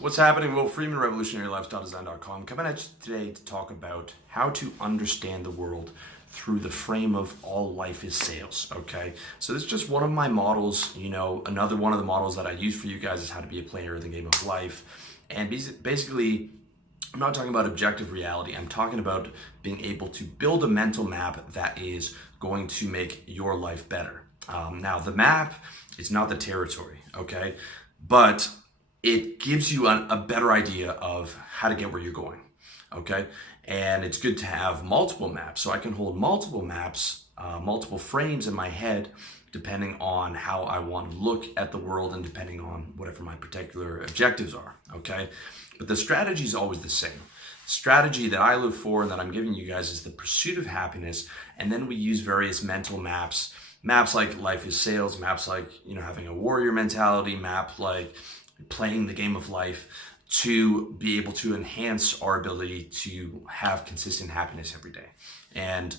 What's happening? Will Freeman, RevolutionaryLifestyleDesign.com, coming at you today to talk about how to understand the world through the frame of all life is sales. Okay, so this is just one of my models. Another one of the models that I use for you guys is how to be a player in the game of life. And basically, I'm not talking about objective reality. I'm talking about being able to build a mental map that is going to make your life better. Now, the map is not the territory, okay? But it gives you a better idea of how to get where you're going, okay? And it's good to have multiple maps. So I can hold multiple maps, multiple frames in my head, depending on how I want to look at the world and depending on whatever my particular objectives are, okay? But the strategy is always the same. The strategy that I live for and that I'm giving you guys is the pursuit of happiness. And then we use various mental maps like life is sales, maps like, having a warrior mentality, map like playing the game of life, to be able to enhance our ability to have consistent happiness every day. And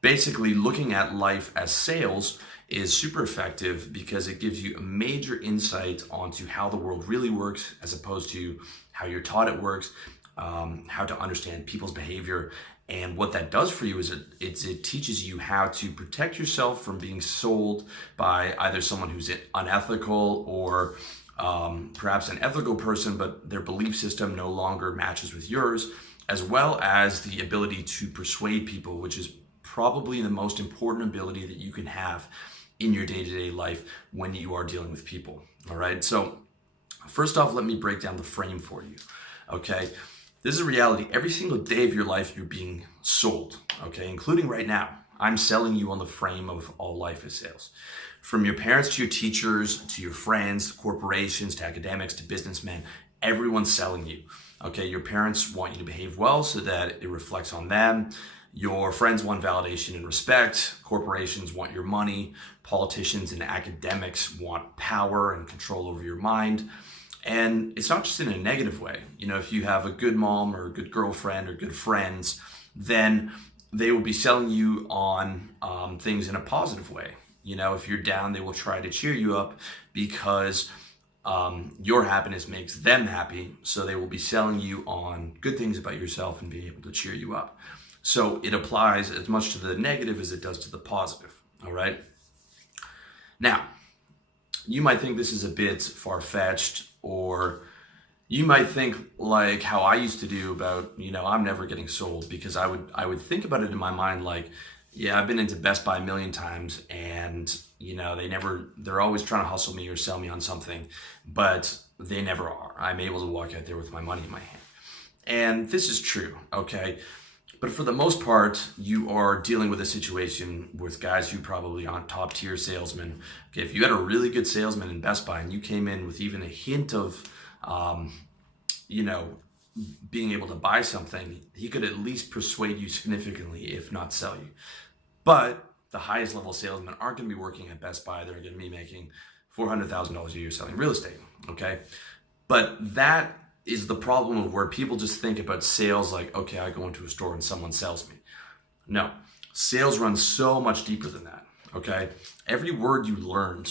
basically looking at life as sales is super effective because it gives you a major insight onto how the world really works as opposed to how you're taught it works, how to understand people's behavior. And what that does for you is it teaches you how to protect yourself from being sold by either someone who's unethical or perhaps an ethical person, but their belief system no longer matches with yours, as well as the ability to persuade people, which is probably the most important ability that you can have in your day-to-day life when you are dealing with people. All right. So first off, let me break down the frame for you. Okay. This is a reality. Every single day of your life, you're being sold. Okay. Including right now, I'm selling you on the frame of all life is sales. From your parents to your teachers, to your friends, corporations, to academics, to businessmen, everyone's selling you. Okay, your parents want you to behave well so that it reflects on them. Your friends want validation and respect. Corporations want your money. Politicians and academics want power and control over your mind. And it's not just in a negative way. If you have a good mom or a good girlfriend or good friends, then they will be selling you on things in a positive way. If you're down, they will try to cheer you up because your happiness makes them happy. So they will be selling you on good things about yourself and being able to cheer you up. So it applies as much to the negative as it does to the positive. All right. Now, you might think this is a bit far-fetched, or you might think like how I used to do about, I'm never getting sold, because I would think about it in my mind like, yeah, I've been into Best Buy a million times and, they're always trying to hustle me or sell me on something, but they never are. I'm able to walk out there with my money in my hand. And this is true, okay? But for the most part, you are dealing with a situation with guys who probably aren't top tier salesmen. Okay, if you had a really good salesman in Best Buy and you came in with even a hint of, being able to buy something, he could at least persuade you significantly, if not sell you. But the highest level salesmen aren't going to be working at Best Buy. They're going to be making $400,000 a year selling real estate. Okay. But that is the problem of where people just think about sales like, okay, I go into a store and someone sells me. No, sales runs so much deeper than that. Okay. Every word you learned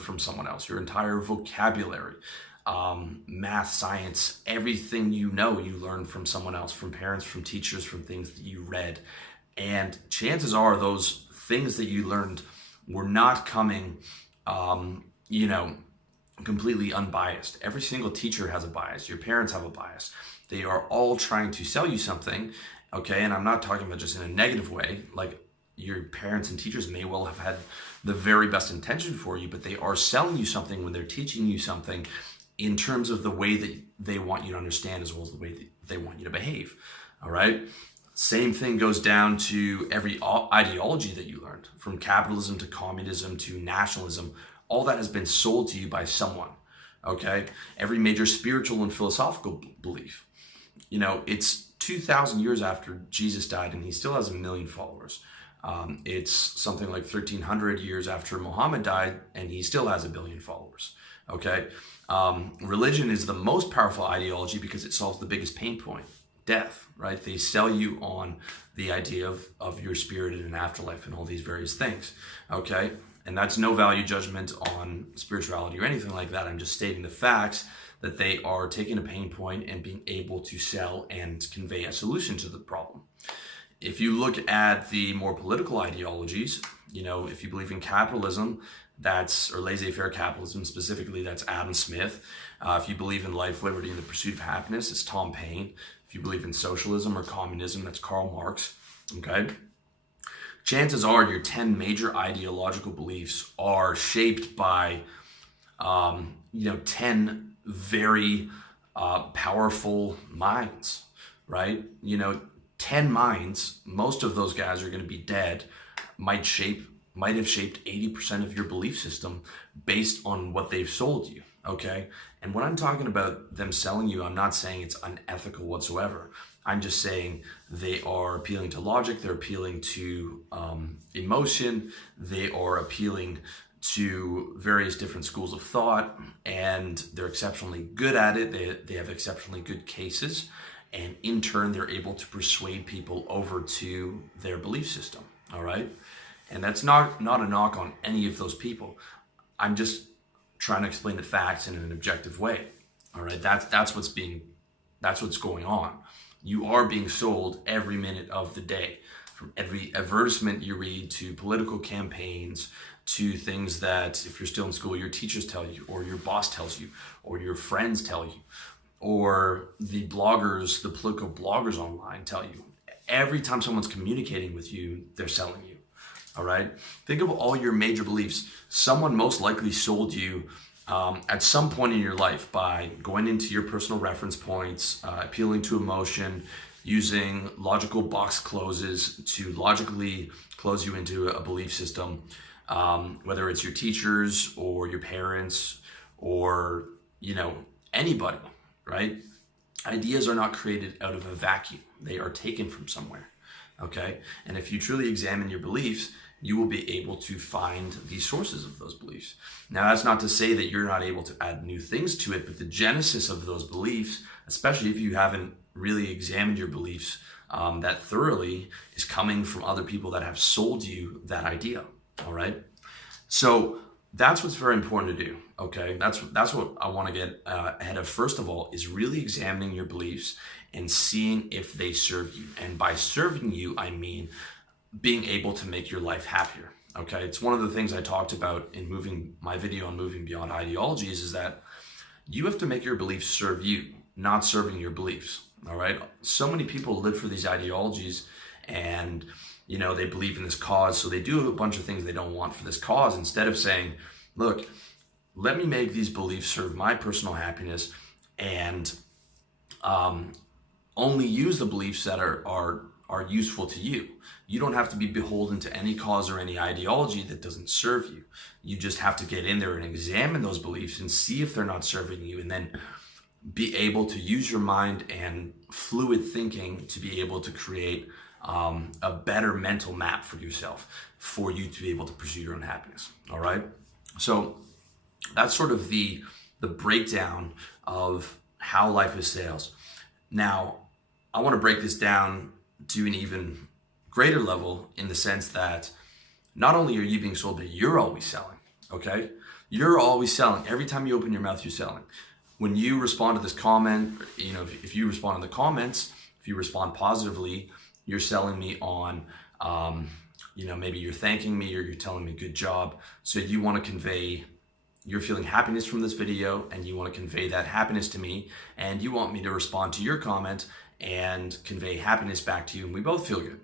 from someone else, your entire vocabulary, math, science, everything you learned from someone else, from parents, from teachers, from things that you read. And chances are those things that you learned were not coming, completely unbiased. Every single teacher has a bias. Your parents have a bias. They are all trying to sell you something, okay? And I'm not talking about just in a negative way. Like, your parents and teachers may well have had the very best intention for you, but they are selling you something when they're teaching you something in terms of the way that they want you to understand as well as the way that they want you to behave, all right? Same thing goes down to every ideology that you learned, from capitalism to communism to nationalism. All that has been sold to you by someone, okay? Every major spiritual and philosophical belief. It's 2,000 years after Jesus died and he still has 1 million followers. It's something like 1,300 years after Muhammad died and he still has 1 billion followers, okay? Religion is the most powerful ideology because it solves the biggest pain point, death, right? They sell you on the idea of your spirit in an afterlife and all these various things, okay? And that's no value judgment on spirituality or anything like that. I'm just stating the facts that they are taking a pain point and being able to sell and convey a solution to the problem. If you look at the more political ideologies, if you believe in capitalism, or laissez-faire capitalism specifically, that's Adam Smith. If you believe in life, liberty, and the pursuit of happiness, it's Tom Paine. If you believe in socialism or communism, that's Karl Marx. Okay? Chances are your 10 major ideological beliefs are shaped by 10 very powerful minds, right? 10 minds, most of those guys are going to be dead, might have shaped 80% of your belief system based on what they've sold you, okay? And when I'm talking about them selling you, I'm not saying it's unethical whatsoever. I'm just saying they are appealing to logic, they're appealing to emotion, they are appealing to various different schools of thought, and they're exceptionally good at it. They have exceptionally good cases, and in turn, they're able to persuade people over to their belief system, all right? And that's not a knock on any of those people. I'm just trying to explain the facts in an objective way, all right? That's what's going on. You are being sold every minute of the day, from every advertisement you read to political campaigns to things that, if you're still in school, your teachers tell you, or your boss tells you, or your friends tell you, or the political bloggers online tell you. Every time someone's communicating with you, they're selling you, all right? Think of all your major beliefs. Someone most likely sold you at some point in your life by going into your personal reference points, appealing to emotion, using logical box closes to logically close you into a belief system, whether it's your teachers or your parents or, anybody, right? Ideas are not created out of a vacuum. They are taken from somewhere, okay? And if you truly examine your beliefs, you will be able to find the sources of those beliefs. Now, that's not to say that you're not able to add new things to it, but the genesis of those beliefs, especially if you haven't really examined your beliefs that thoroughly, is coming from other people that have sold you that idea, all right? So that's what's very important to do, okay? That's what I want to get ahead of. First of all, is really examining your beliefs and seeing if they serve you. And by serving you, I mean being able to make your life happier, okay? It's one of the things I talked about in my video on moving beyond ideologies, is that you have to make your beliefs serve you, not serving your beliefs, all right? So many people live for these ideologies, and they believe in this cause, so they do a bunch of things they don't want for this cause, instead of saying, look, let me make these beliefs serve my personal happiness, and only use the beliefs that are useful to you. You don't have to be beholden to any cause or any ideology that doesn't serve you. You just have to get in there and examine those beliefs and see if they're not serving you, and then be able to use your mind and fluid thinking to be able to create a better mental map for yourself, for you to be able to pursue your own happiness, all right? So that's sort of the breakdown of how life is sales. Now, I want to break this down to an even greater level, in the sense that not only are you being sold, but you're always selling, okay? You're always selling. Every time you open your mouth, you're selling. When you respond to this comment, if you respond in the comments, if you respond positively, you're selling me on, maybe you're thanking me or you're telling me good job. So you want to convey, you're feeling happiness from this video, and you want to convey that happiness to me, and you want me to respond to your comment and convey happiness back to you, and we both feel good.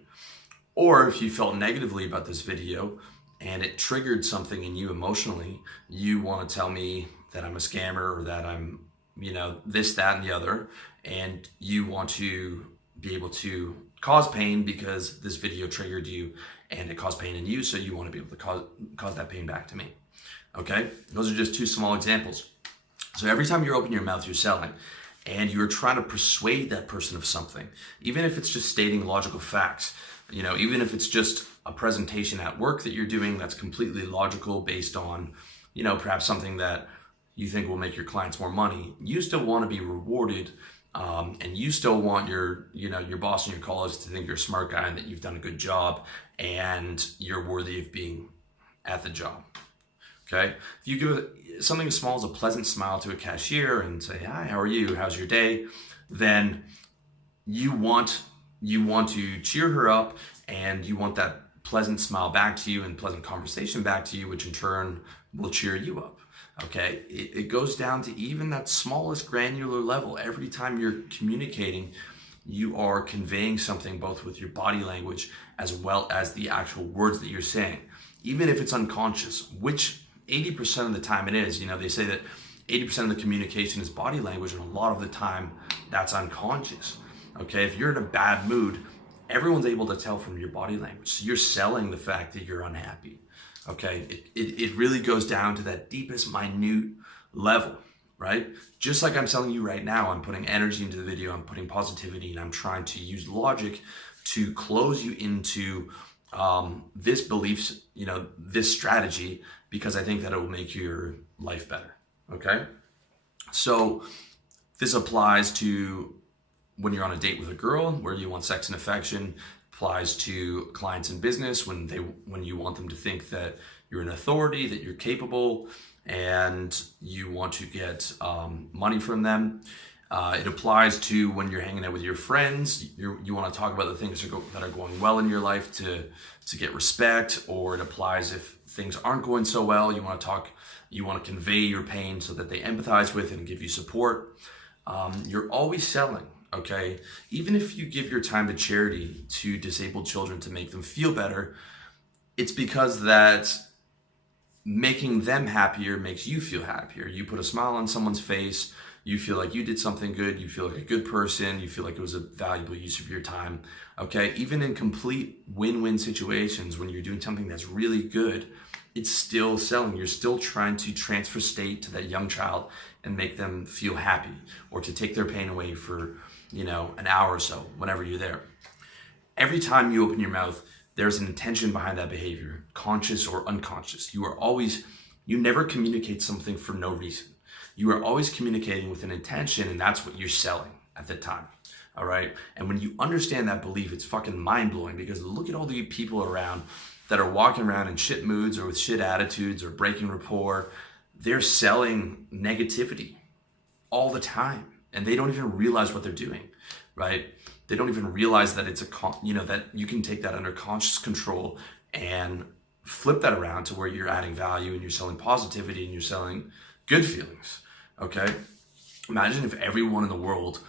Or if you felt negatively about this video and it triggered something in you emotionally, you want to tell me that I'm a scammer, or that I'm, this, that, and the other, and you want to be able to cause pain because this video triggered you and it caused pain in you, so you want to be able to cause that pain back to me, okay? Those are just two small examples. So every time you open your mouth, you're selling, and you're trying to persuade that person of something, even if it's just stating logical facts, even if it's just a presentation at work that you're doing that's completely logical based on, perhaps something that you think will make your clients more money. You still want to be rewarded, and you still want your boss and your colleagues to think you're a smart guy and that you've done a good job and you're worthy of being at the job. Okay. If you give something as small as a pleasant smile to a cashier and say, "Hi, how are you? How's your day?" Then you want to cheer her up, and you want that pleasant smile back to you and pleasant conversation back to you, which in turn will cheer you up. Okay, it goes down to even that smallest granular level. Every time you're communicating, you are conveying something both with your body language as well as the actual words that you're saying, even if it's unconscious, which 80% of the time it is. They say that 80% of the communication is body language, and a lot of the time that's unconscious. Okay, if you're in a bad mood, everyone's able to tell from your body language. So you're selling the fact that you're unhappy. Okay, it really goes down to that deepest, minute level, right? Just like I'm telling you right now, I'm putting energy into the video, I'm putting positivity, and I'm trying to use logic to close you into this beliefs, this strategy, because I think that it will make your life better. Okay, so this applies to when you're on a date with a girl where you want sex and affection. Applies to clients in business when you want them to think that you're an authority, that you're capable, and you want to get money from them. It applies to when you're hanging out with your friends. You want to talk about the things that are going well in your life to get respect, or it applies if things aren't going so well. You want to convey your pain so that they empathize with it and give you support. You're always selling. Okay, even if you give your time to charity to disabled children to make them feel better, it's because that making them happier makes you feel happier. You put a smile on someone's face, you feel like you did something good, you feel like a good person, you feel like it was a valuable use of your time. Okay, even in complete win-win situations, when you're doing something that's really good, it's still selling. You're still trying to transfer state to that young child and make them feel happy, or to take their pain away for an hour or so, whenever you're there. Every time you open your mouth, there's an intention behind that behavior, conscious or unconscious. You never communicate something for no reason. You are always communicating with an intention, and that's what you're selling at the time. All right. And when you understand that belief, it's fucking mind blowing, because look at all the people around that are walking around in shit moods or with shit attitudes or breaking rapport. They're selling negativity all the time. And they don't even realize what they're doing, right? They don't even realize that that you can take that under conscious control and flip that around to where you're adding value and you're selling positivity and you're selling good feelings, okay? Imagine if everyone in the world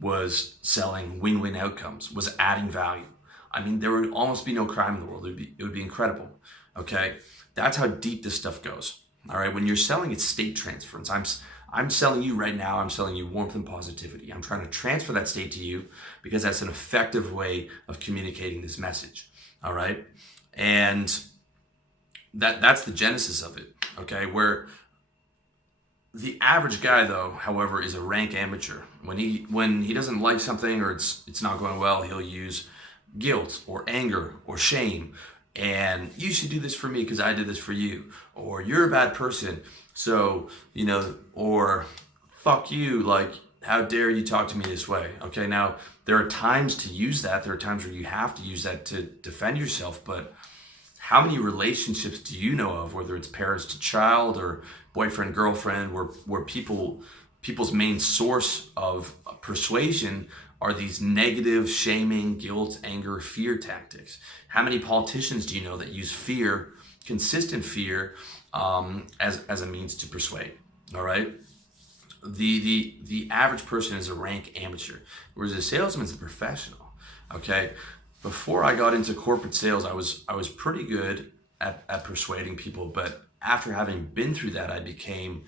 was selling win-win outcomes, was adding value. I mean, there would almost be no crime in the world. It would be incredible, okay? That's how deep this stuff goes, all right? When you're selling, it's state transference. I'm selling you right now, I'm selling you warmth and positivity. I'm trying to transfer that state to you because that's an effective way of communicating this message, all right? And that's the genesis of it, okay? Where the average guy, though, however, is a rank amateur. When he doesn't like something or it's not going well, he'll use guilt or anger or shame. And you should do this for me because I did this for you. Or you're a bad person. So, or fuck you, like, how dare you talk to me this way? Okay, now, there are times to use that. There are times where you have to use that to defend yourself. But how many relationships do you know of, whether it's parents to child or boyfriend, girlfriend, where people's main source of persuasion are these negative, shaming, guilt, anger, fear tactics? How many politicians do you know that use fear, consistent fear, as a means to persuade? All right. The average person is a rank amateur, whereas a salesman's a professional. Okay. Before I got into corporate sales, I was pretty good at persuading people, but after having been through that, I became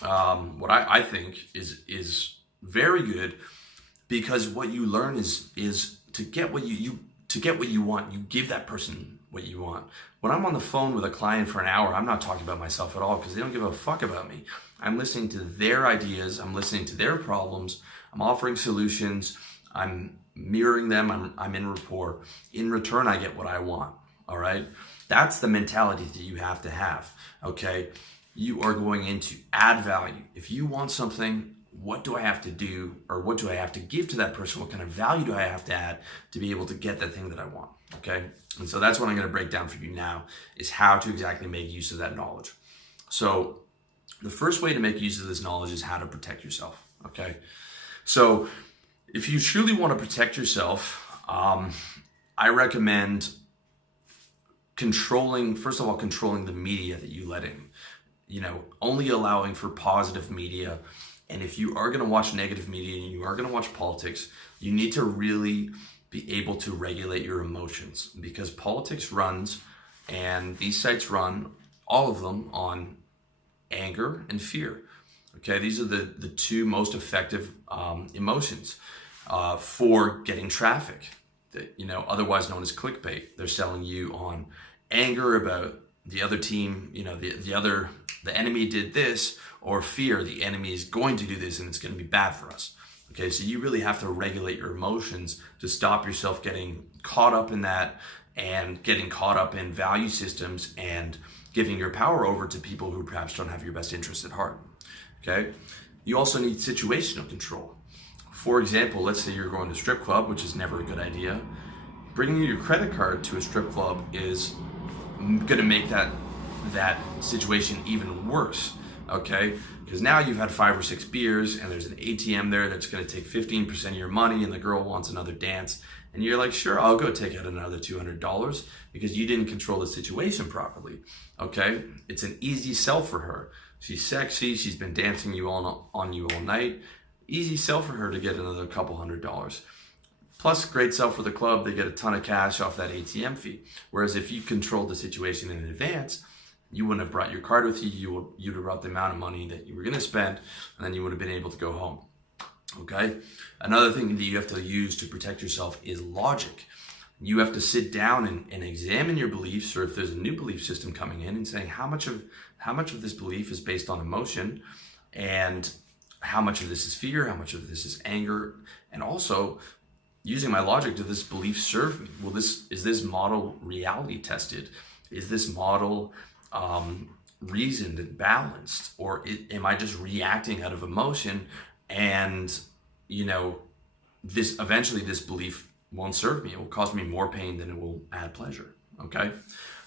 what I think is very good, because what you learn is to get what you want, you give that person what you want. When I'm on the phone with a client for an hour, I'm not talking about myself at all, because they don't give a fuck about me. I'm listening to their ideas, I'm listening to their problems, I'm offering solutions, I'm mirroring them, I'm in rapport. In return, I get what I want, all right? That's the mentality that you have to have, okay? You are going in to add value. If you want something, what do I have to do, or what do I have to give to that person? What kind of value do I have to add to be able to get that thing that I want, okay? And so that's what I'm gonna break down for you now, is how to exactly make use of that knowledge. So the first way to make use of this knowledge is how to protect yourself. Okay. So if you truly want to protect yourself, I recommend first of all, controlling the media that you let in. Only allowing for positive media. And if you are going to watch negative media and you are going to watch politics, you need to really be able to regulate your emotions, because politics runs, and these sites run, all of them, on anger and fear. Okay, these are the two most effective emotions for getting traffic. That, otherwise known as clickbait. They're selling you on anger about the other team. The enemy did this, or fear, the enemy is going to do this and it's going to be bad for us. Okay, so you really have to regulate your emotions to stop yourself getting caught up in that and getting caught up in value systems and giving your power over to people who perhaps don't have your best interests at heart. Okay, you also need situational control. For example, let's say you're going to a strip club, which is never a good idea. Bringing your credit card to a strip club is going to make that situation even worse. Okay, because now you've had 5 or 6 beers and there's an ATM there that's going to take 15% of your money, and the girl wants another dance, and you're like, sure, I'll go take out another $200, because you didn't control the situation properly. Okay, it's an easy sell for her. She's sexy, she's been dancing on you all night. Easy sell for her to get another couple $100. Plus, great sell for the club. They get a ton of cash off that ATM fee. Whereas if you controlled the situation in advance, you wouldn't have brought your card with you. You'd have brought the amount of money that you were going to spend, and then you would have been able to go home. Okay? Another thing that you have to use to protect yourself is logic. You have to sit down and examine your beliefs, or if there's a new belief system coming in, and saying how much of this belief is based on emotion, and how much of this is fear, how much of this is anger, and also using my logic, does this belief serve me? Is this model reality tested? Is this model reasoned and balanced, or am I just reacting out of emotion? And this belief won't serve me. It will cause me more pain than it will add pleasure. Okay,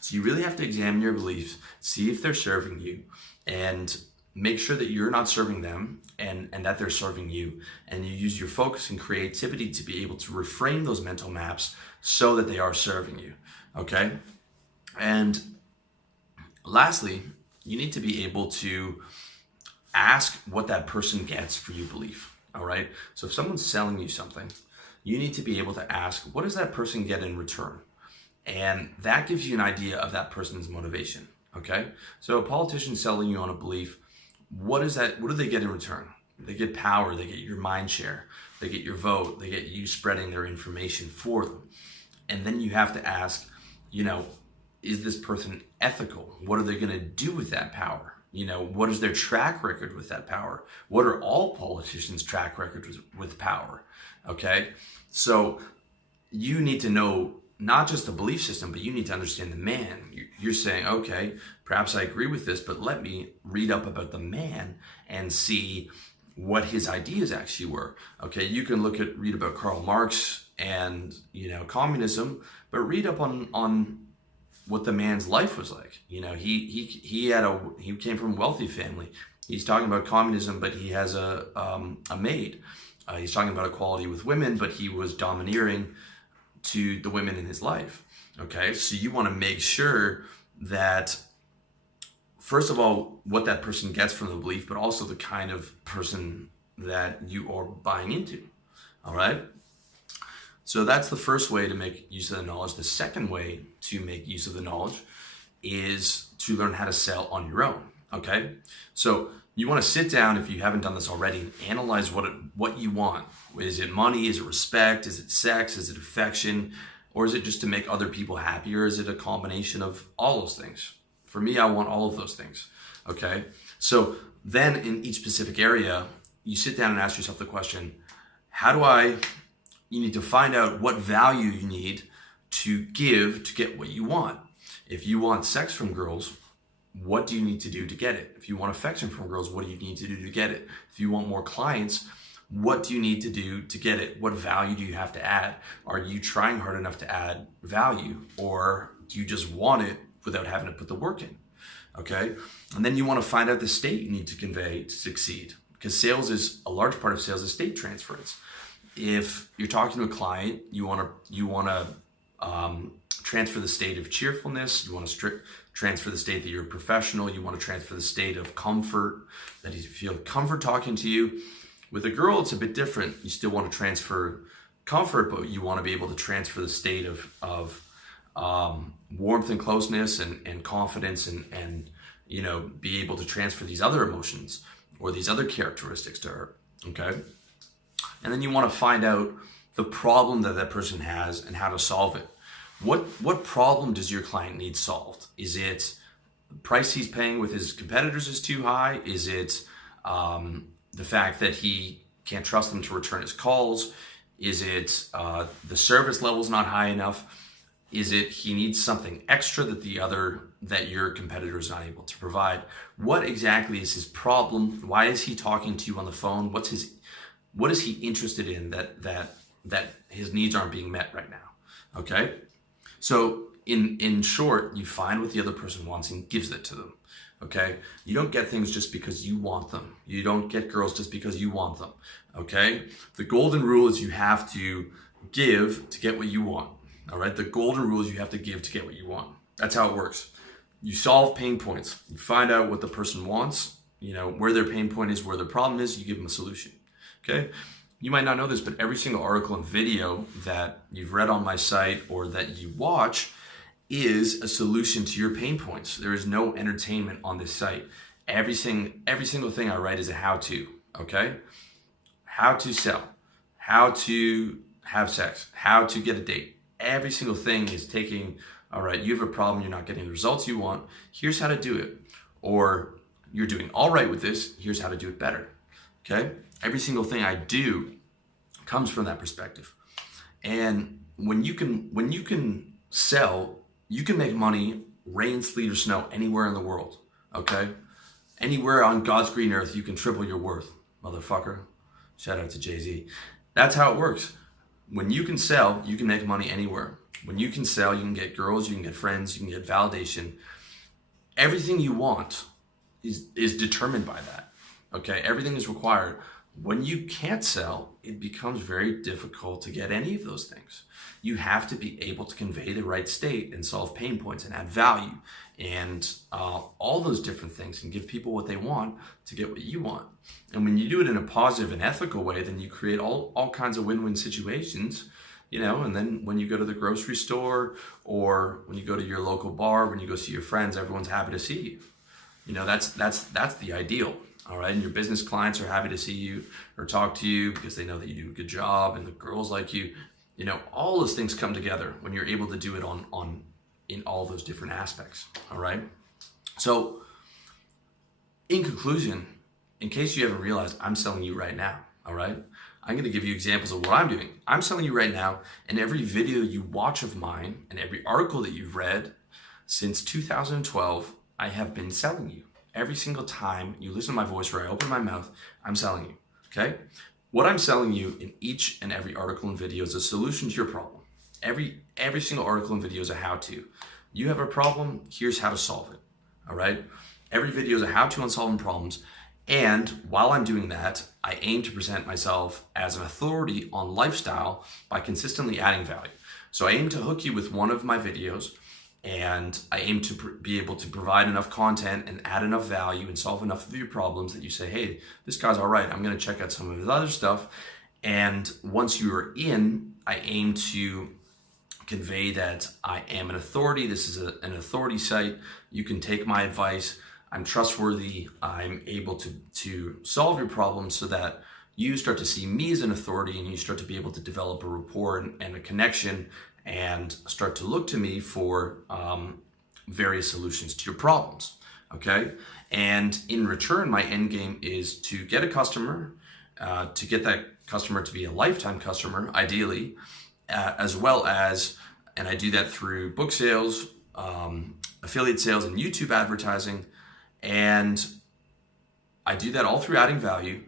so you really have to examine your beliefs, see if they're serving you, and make sure that you're not serving them, and that they're serving you. And you use your focus and creativity to be able to reframe those mental maps so that they are serving you. Okay, and lastly, you need to be able to ask what that person gets for your belief. All right, so if someone's selling you something, you need to be able to ask, what does that person get in return? And that gives you an idea of that person's motivation. Okay, so a politician selling you on a belief, what do they get in return? They get power, they get your mind share, they get your vote, they get you spreading their information for them. And then you have to ask, is this person ethical? What are they going to do with that power? What is their track record with that power? What are all politicians' track records with power? Okay, so you need to know not just the belief system, but you need to understand the man. You're saying, okay, perhaps I agree with this, but let me read up about the man and see what his ideas actually were. Okay, you can read about Karl Marx and communism, but read up on what the man's life was like. He came from a wealthy family. He's talking about communism, but he has a maid. He's talking about equality with women, but he was domineering to the women in his life. Okay, so you want to make sure that, first of all, what that person gets from the belief, but also the kind of person that you are buying into. All right, so that's the first way to make use of the knowledge. The second way to make use of the knowledge is to learn how to sell on your own. Okay, so you want to sit down, if you haven't done this already, and analyze what you want. Is it money? Is it respect? Is it sex? Is it affection? Or is it just to make other people happy? Or is it a combination of all those things? For me, I want all of those things. Okay, so then in each specific area, you sit down and ask yourself the question, you need to find out what value you need to give to get what you want. If you want sex from girls, what do you need to do to get it? If you want affection from girls, what do you need to do to get it? If you want more clients, what do you need to do to get it? What value do you have to add? Are you trying hard enough to add value, or do you just want it without having to put the work in? okay? And then you want to find out the state you need to convey to succeed, because sales is a large part of sales is state transference. If you're talking to a client, you want to transfer the state of cheerfulness. You want to transfer the state that you're a professional. You want to transfer the state of comfort, that you feel comfort talking to you. With a girl, it's a bit different. You still want to transfer comfort, but you want to be able to transfer the state of warmth and closeness and confidence and be able to transfer these other emotions or these other characteristics to her, okay? And then you want to find out the problem that person has and how to solve it. What problem does your client need solved? Is it the price he's paying with his competitors is too high? Is it the fact that he can't trust them to return his calls? Is it the service level's not high enough? Is it he needs something extra that your competitor is not able to provide? What exactly is his problem? Why is he talking to you on the phone? What is he interested in that his needs aren't being met right now? Okay? So in short, you find what the other person wants and gives it to them. Okay? You don't get things just because you want them. You don't get girls just because you want them. Okay? The golden rule is you have to give to get what you want. All right? The golden rule is you have to give to get what you want. That's how it works. You solve pain points. You find out what the person wants, where their pain point is, where their problem is, you give them a solution. Okay? You might not know this, but every single article and video that you've read on my site or that you watch is a solution to your pain points. There is no entertainment on this site. Every single thing I write is a how-to, okay? How to sell, how to have sex, how to get a date. Every single thing is taking, all right, you have a problem, you're not getting the results you want, here's how to do it. Or you're doing all right with this, here's how to do it better, okay? Every single thing I do comes from that perspective. And when you can sell, you can make money, rain, sleet, or snow, anywhere in the world, okay? Anywhere on God's green earth, you can triple your worth, motherfucker. Shout out to Jay-Z. That's how it works. When you can sell, you can make money anywhere. When you can sell, you can get girls, you can get friends, you can get validation. Everything you want is determined by that, okay? Everything is required. When you can't sell, it becomes very difficult to get any of those things. You have to be able to convey the right state and solve pain points and add value and all those different things and give people what they want to get what you want. And when you do it in a positive and ethical way, then you create all kinds of win-win situations, and then when you go to the grocery store or when you go to your local bar, when you go see your friends, everyone's happy to see you. That's the ideal. All right, and your business clients are happy to see you or talk to you because they know that you do a good job, and the girls like you. All those things come together when you're able to do it in all those different aspects. All right. So, in conclusion, in case you haven't realized, I'm selling you right now. All right. I'm going to give you examples of what I'm doing. I'm selling you right now, and every video you watch of mine and every article that you've read since 2012, I have been selling you. Every single time you listen to my voice or I open my mouth, I'm selling you, okay? What I'm selling you in each and every article and video is a solution to your problem. Every single article and video is a how-to. You have a problem, here's how to solve it, all right? Every video is a how-to on solving problems, and while I'm doing that, I aim to present myself as an authority on lifestyle by consistently adding value. So I aim to hook you with one of my videos, and I aim to be able to provide enough content and add enough value and solve enough of your problems that you say, hey, this guy's all right. I'm going to check out some of his other stuff. And once you are in, I aim to convey that I am an authority. This is an authority site. You can take my advice. I'm trustworthy. I'm able to solve your problems so that you start to see me as an authority and you start to be able to develop a rapport and a connection and start to look to me for various solutions to your problems, okay? And in return, my end game is to get a customer, to get that customer to be a lifetime customer, ideally, as well as, and I do that through book sales, affiliate sales, and YouTube advertising, and I do that all through adding value.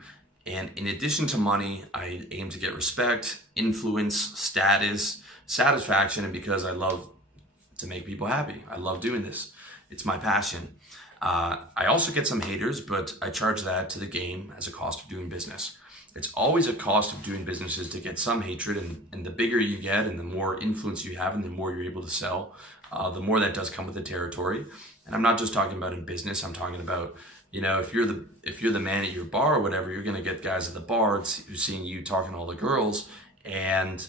And in addition to money, I aim to get respect, influence, status, satisfaction, and because I love to make people happy. I love doing this. It's my passion. I also get some haters, but I charge that to the game as a cost of doing business. It's always a cost of doing business is to get some hatred, and the bigger you get and the more influence you have and the more you're able to sell, the more that does come with the territory. And I'm not just talking about in business. I'm talking about, if you're the man at your bar or whatever, you're going to get guys at the bar who's seeing you talking to all the girls, and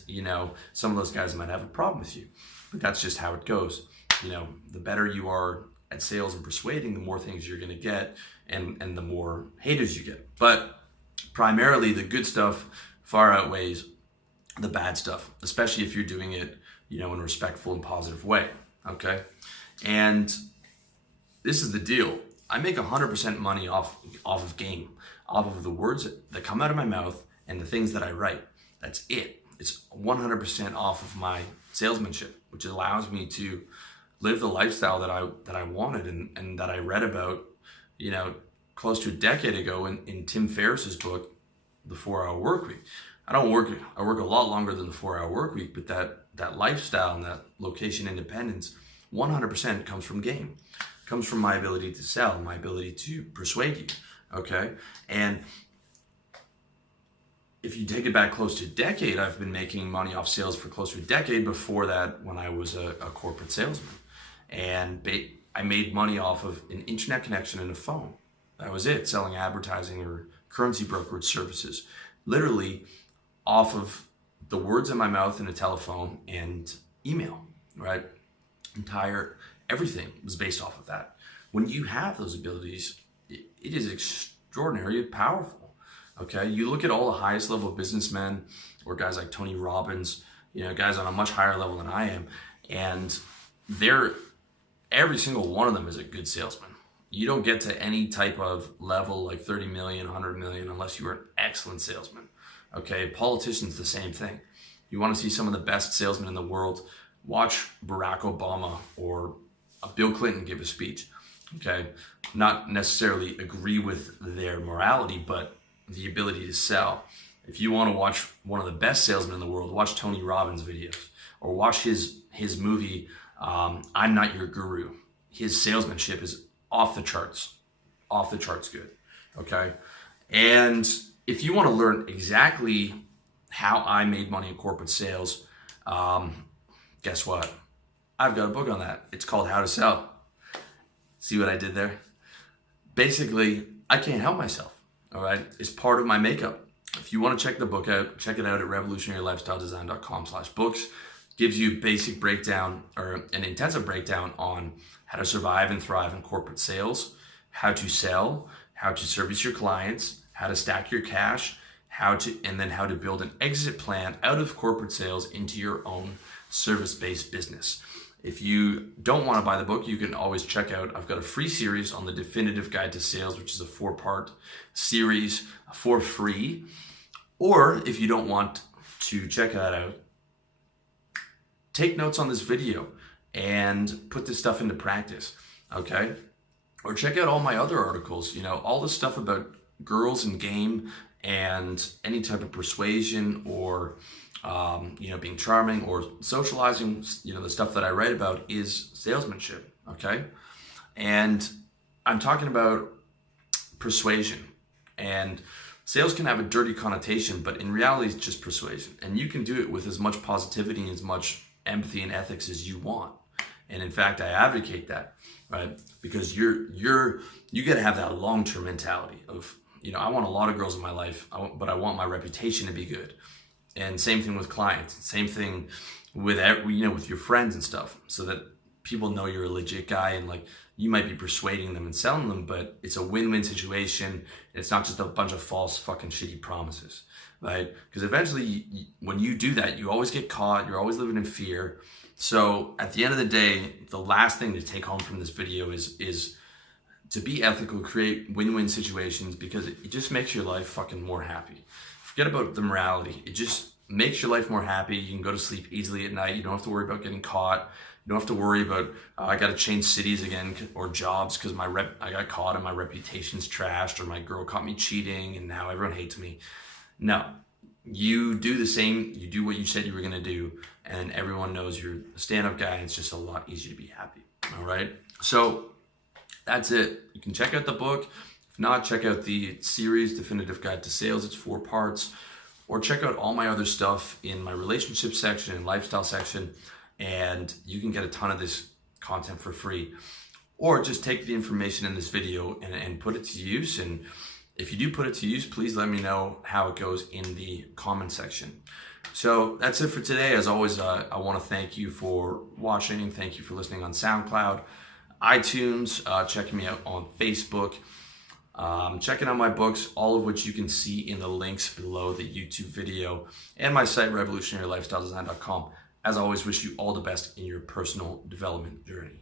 some of those guys might have a problem with you. But that's just how it goes. The better you are at sales and persuading, the more things you're going to get, and the more haters you get. But primarily, the good stuff far outweighs the bad stuff, especially if you're doing it, in a respectful and positive way. Okay, and this is the deal. I make 100% money off of game, off of the words that come out of my mouth and the things that I write. That's it. It's 100% off of my salesmanship, which allows me to live the lifestyle that I wanted and that I read about, close to a decade ago in Tim Ferriss's book, The 4-Hour Workweek. I work a lot longer than the 4-hour work week, but that lifestyle and that location independence 100% comes from game. Comes from my ability to sell, my ability to persuade you, okay? And if you take it back close to a decade, I've been making money off sales for close to a decade. Before that, when I was a corporate salesman. And I made money off of an internet connection and a phone. That was it, selling advertising or currency brokerage services. Literally off of the words in my mouth and a telephone and email, right? Everything was based off of that. When you have those abilities, it is extraordinarily powerful. Okay, you look at all the highest level businessmen or guys like Tony Robbins, guys on a much higher level than I am, and every single one of them is a good salesman. You don't get to any type of level like 30 million, 100 million unless you are an excellent salesman. Okay, politicians, the same thing. You want to see some of the best salesmen in the world, watch Barack Obama or Bill Clinton give a speech, okay? Not necessarily agree with their morality, but the ability to sell. If you want to watch one of the best salesmen in the world, watch Tony Robbins' videos or watch his movie, I'm Not Your Guru. His salesmanship is off the charts good, okay? And if you want to learn exactly how I made money in corporate sales, guess what? I've got a book on that. It's called How to Sell. See what I did there? Basically, I can't help myself, all right? It's part of my makeup. If you want to check the book out, check it out at revolutionarylifestyledesign.com/books. Gives you basic breakdown or an intensive breakdown on how to survive and thrive in corporate sales, how to sell, how to service your clients, how to stack your cash, and then how to build an exit plan out of corporate sales into your own service-based business. If you don't want to buy the book, you can always check out, I've got a free series on the Definitive Guide to Sales, which is a 4-part series for free. Or if you don't want to check that out, take notes on this video and put this stuff into practice, okay? Or check out all my other articles, all the stuff about girls and game and any type of persuasion or being charming or socializing. The stuff that I write about is salesmanship, okay? And I'm talking about persuasion. And sales can have a dirty connotation, but in reality, it's just persuasion. And you can do it with as much positivity and as much empathy and ethics as you want. And in fact, I advocate that, right? Because you got to have that long-term mentality of, I want a lot of girls in my life, but I want my reputation to be good. And same thing with clients, same thing with with your friends and stuff, so that people know you're a legit guy and like you might be persuading them and selling them, but it's a win-win situation. It's not just a bunch of false fucking shitty promises, right? Because eventually when you do that, you always get caught, you're always living in fear. So at the end of the day, the last thing to take home from this video is to be ethical, create win-win situations, because it just makes your life fucking more happy. Forget about the morality. It just makes your life more happy. You can go to sleep easily at night. You don't have to worry about getting caught. You don't have to worry about, I got to change cities again or jobs because I got caught and my reputation's trashed, or my girl caught me cheating and now everyone hates me. No, you do the same. You do what you said you were going to do, and everyone knows you're a stand-up guy, and it's just a lot easier to be happy. All right. So That's it. You can check out the book. If not, check out the series, Definitive Guide to Sales. It's 4 parts. Or check out all my other stuff in my relationship section and lifestyle section, and you can get a ton of this content for free. Or just take the information in this video and put it to use. And if you do put it to use, please let me know how it goes in the comment section. So that's it for today. As always, I want to thank you for watching. Thank you for listening on SoundCloud, iTunes, checking me out on Facebook, checking out my books, all of which you can see in the links below the YouTube video, and my site, revolutionarylifestyledesign.com. As always, wish you all the best in your personal development journey.